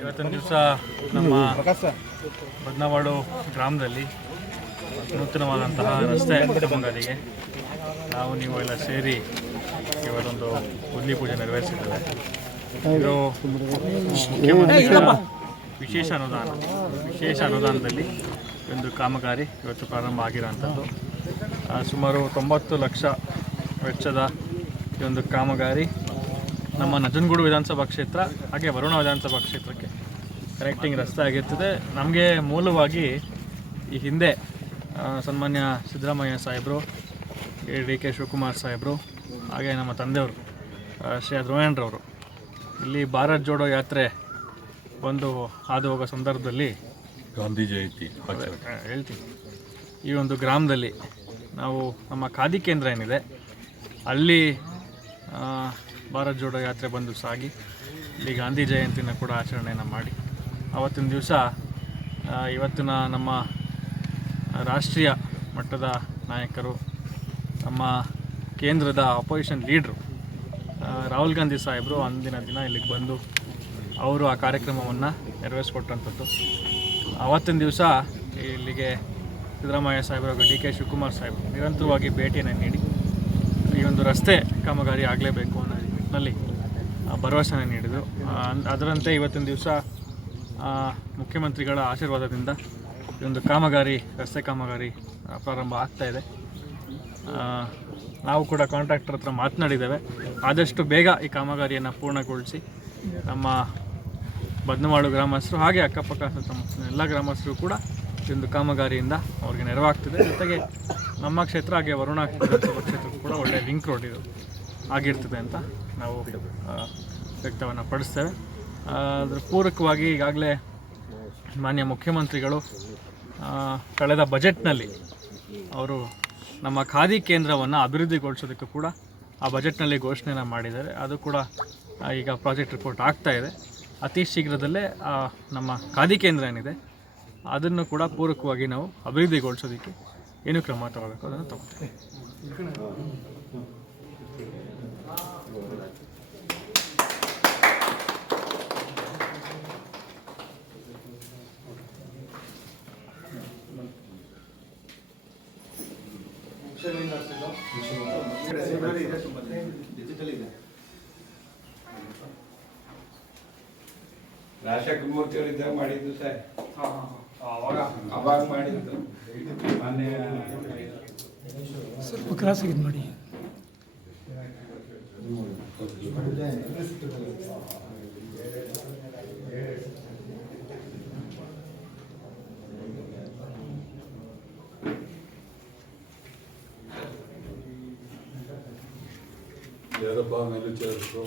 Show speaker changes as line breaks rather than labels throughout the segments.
ಇವತ್ತಿನ ದಿವಸ ನಮ್ಮ ಬದ್ನವಾಡು ಗ್ರಾಮದಲ್ಲಿ ನೂತನವಾದಂತಹ ರಸ್ತೆ ಕಾಮಗಾರಿಗೆ ನಾವು ನೀವು ಎಲ್ಲ ಸೇರಿ ಇವರೊಂದು ಹುಲಿ ಪೂಜೆ ನೆರವೇರಿಸಿದ್ದೇವೆ. ಇದು ವಿಶೇಷ ಅನುದಾನ. ವಿಶೇಷ ಅನುದಾನದಲ್ಲಿ ಒಂದು ಕಾಮಗಾರಿ ಇವತ್ತು ಪ್ರಾರಂಭ ಆಗಿರೋಂಥದ್ದು ಆ, ಸುಮಾರು ತೊಂಬತ್ತು ಲಕ್ಷ ವೆಚ್ಚದ ಈ ಒಂದು ಕಾಮಗಾರಿ ನಮ್ಮ ನಂಜನಗೂಡು ವಿಧಾನಸಭಾ ಕ್ಷೇತ್ರ ಹಾಗೆ ವರುಣ ವಿಧಾನಸಭಾ ಕ್ಷೇತ್ರಕ್ಕೆ ಕನೆಕ್ಟಿಂಗ್ ರಸ್ತೆ ಆಗಿರ್ತದೆ. ನಮಗೆ ಮೂಲವಾಗಿ ಈ ಹಿಂದೆ ಸನ್ಮಾನ್ಯ ಸಿದ್ದರಾಮಯ್ಯ ಸಾಹೇಬರು ಡಿ ಕೆ ಶಿವಕುಮಾರ್ ಸಾಹೇಬರು ಹಾಗೆ ನಮ್ಮ ತಂದೆಯವರು ಶ್ರೀ ಧ್ರುವೇಂದ್ರವರು ಇಲ್ಲಿ ಭಾರತ್ ಜೋಡೋ ಯಾತ್ರೆ ಒಂದು ಹಾದು ಹೋಗೋ ಸಂದರ್ಭದಲ್ಲಿ
ಗಾಂಧಿ ಜಯಂತಿ
ಹೇಳ್ತೀನಿ. ಈ ಒಂದು ಗ್ರಾಮದಲ್ಲಿ ನಾವು ನಮ್ಮ ಖಾದಿ ಕೇಂದ್ರ ಏನಿದೆ ಅಲ್ಲಿ ಭಾರತ್ ಜೋಡೋ ಯಾತ್ರೆ ಬಂದು ಸಾಗಿ ಇಲ್ಲಿ ಗಾಂಧಿ ಜಯಂತಿನ ಕೂಡ ಆಚರಣೆಯನ್ನು ಮಾಡಿ. ಆವತ್ತಿನ ದಿವಸ ಇವತ್ತಿನ ನಮ್ಮ ರಾಷ್ಟ್ರೀಯ ಮಟ್ಟದ ನಾಯಕರು, ನಮ್ಮ ಕೇಂದ್ರದ ಅಪೋಸಿಷನ್ ಲೀಡ್ರು ರಾಹುಲ್ ಗಾಂಧಿ ಸಾಹೇಬರು ಅಂದಿನ ದಿನ ಇಲ್ಲಿಗೆ ಬಂದು ಅವರು ಆ ಕಾರ್ಯಕ್ರಮವನ್ನು ನೆರವೇರಿಸ್ಕೊಟ್ಟಂಥದ್ದು. ಆವತ್ತಿನ ದಿವಸ ಇಲ್ಲಿಗೆ ಸಿದ್ದರಾಮಯ್ಯ ಸಾಹೇಬರು ಹಾಗೂ ಡಿ ಕೆ ಶಿವಕುಮಾರ್ ಸಾಹೇಬರು ನಿರಂತರವಾಗಿ ಭೇಟಿಯನ್ನು ನೀಡಿ, ಈ ಒಂದು ರಸ್ತೆ ಕಾಮಗಾರಿ ಆಗಲೇಬೇಕು ಅನ್ನೋ ನಿಟ್ಟಿನಲ್ಲಿ ಭರವಸೆ ನೀಡಿದರು. ಅದರಂತೆ ಇವತ್ತಿನ ದಿವಸ ಮುಖ್ಯಮಂತ್ರಿಗಳ ಆಶೀರ್ವಾದದಿಂದ ಒಂದು ಕಾಮಗಾರಿ, ರಸ್ತೆ ಕಾಮಗಾರಿ ಪ್ರಾರಂಭ ಆಗ್ತಾ ಇದೆ. ನಾವು ಕೂಡ ಕಾಂಟ್ರಾಕ್ಟರ್ ಹತ್ರ ಮಾತನಾಡಿದ್ದೇವೆ. ಆದಷ್ಟು ಬೇಗ ಈ ಕಾಮಗಾರಿಯನ್ನು ಪೂರ್ಣಗೊಳಿಸಿ ನಮ್ಮ ಬದ್ನವಾಳು ಗ್ರಾಮಸ್ಥರು ಹಾಗೆ ಅಕ್ಕಪಕ್ಕ ಸುತ್ತಮುತ್ತಲಿನ ಎಲ್ಲ ಗ್ರಾಮಸ್ಥರು ಕೂಡ ಈ ಕಾಮಗಾರಿಯಿಂದ ಅವ್ರಿಗೆ ನೆರವಾಗ್ತಿದೆ. ಜೊತೆಗೆ ನಮ್ಮ ಕ್ಷೇತ್ರ ಹಾಗೆ ವರುಣ ಕ್ಷೇತ್ರ ಕ್ಷೇತ್ರಕ್ಕೂ ಕೂಡ ಒಳ್ಳೆಯ ಲಿಂಕ್ ರೋಡ್ ಇದು ಆಗಿರ್ತದೆ ಅಂತ ನಾವು ವ್ಯಕ್ತವನ್ನು ಪಡಿಸ್ತೇವೆ. ಅದರ ಪೂರಕವಾಗಿ ಈಗಾಗಲೇ ಮಾನ್ಯ ಮುಖ್ಯಮಂತ್ರಿಗಳು ಕಳೆದ ಬಜೆಟ್ನಲ್ಲಿ ಅವರು ನಮ್ಮ ಖಾದಿ ಕೇಂದ್ರವನ್ನು ಅಭಿವೃದ್ಧಿಗೊಳಿಸೋದಕ್ಕೂ ಕೂಡ ಆ ಬಜೆಟ್ನಲ್ಲಿ ಘೋಷಣೆನ ಮಾಡಿದ್ದಾರೆ. ಅದು ಕೂಡ ಈಗ ಪ್ರಾಜೆಕ್ಟ್ ರಿಪೋರ್ಟ್ ಆಗ್ತಾ ಇದೆ. ಅತಿ ಶೀಘ್ರದಲ್ಲೇ ನಮ್ಮ ಖಾದಿ ಕೇಂದ್ರ ಏನಿದೆ, ಅದನ್ನು ಕೂಡ ಪೂರಕವಾಗಿ ನಾವು ಅಭಿವೃದ್ಧಿಗೊಳಿಸೋದಕ್ಕೆ ಏನು ಕ್ರಮ ತಗೋಬೇಕು ಅದನ್ನು ತಗೋತೀವಿ.
ರಾಶಕಮೂರ್ತಿ ಅವರಿದ್ದಾಗ ಮಾಡಿದ್ದು ಸರ್. ಅವಾಗ? ಮಾಡಿದ್ದು. ಮೊನ್ನೆ
ಸ್ವಲ್ಪ ಕ್ರಾಸ್ ಇದು లేదా బాగా నెల్లూరు చేరుకో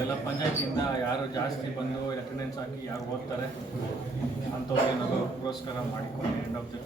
ಎಲ್ಲ ಪಂಚಾಯತಿಯಿಂದ ಯಾರು ಜಾಸ್ತಿ ಬಂದು ಅಟೆಂಡೆನ್ಸ್ ಹಾಕಿ ಯಾರು ಓದ್ತಾರೆ, ಅಂಥವ್ರಿಗೆ ನಾವು ಪುರಸ್ಕಾರ ಮಾಡಿಕೊಂಡು ಎಂಡ್ ಆಫ್ ದ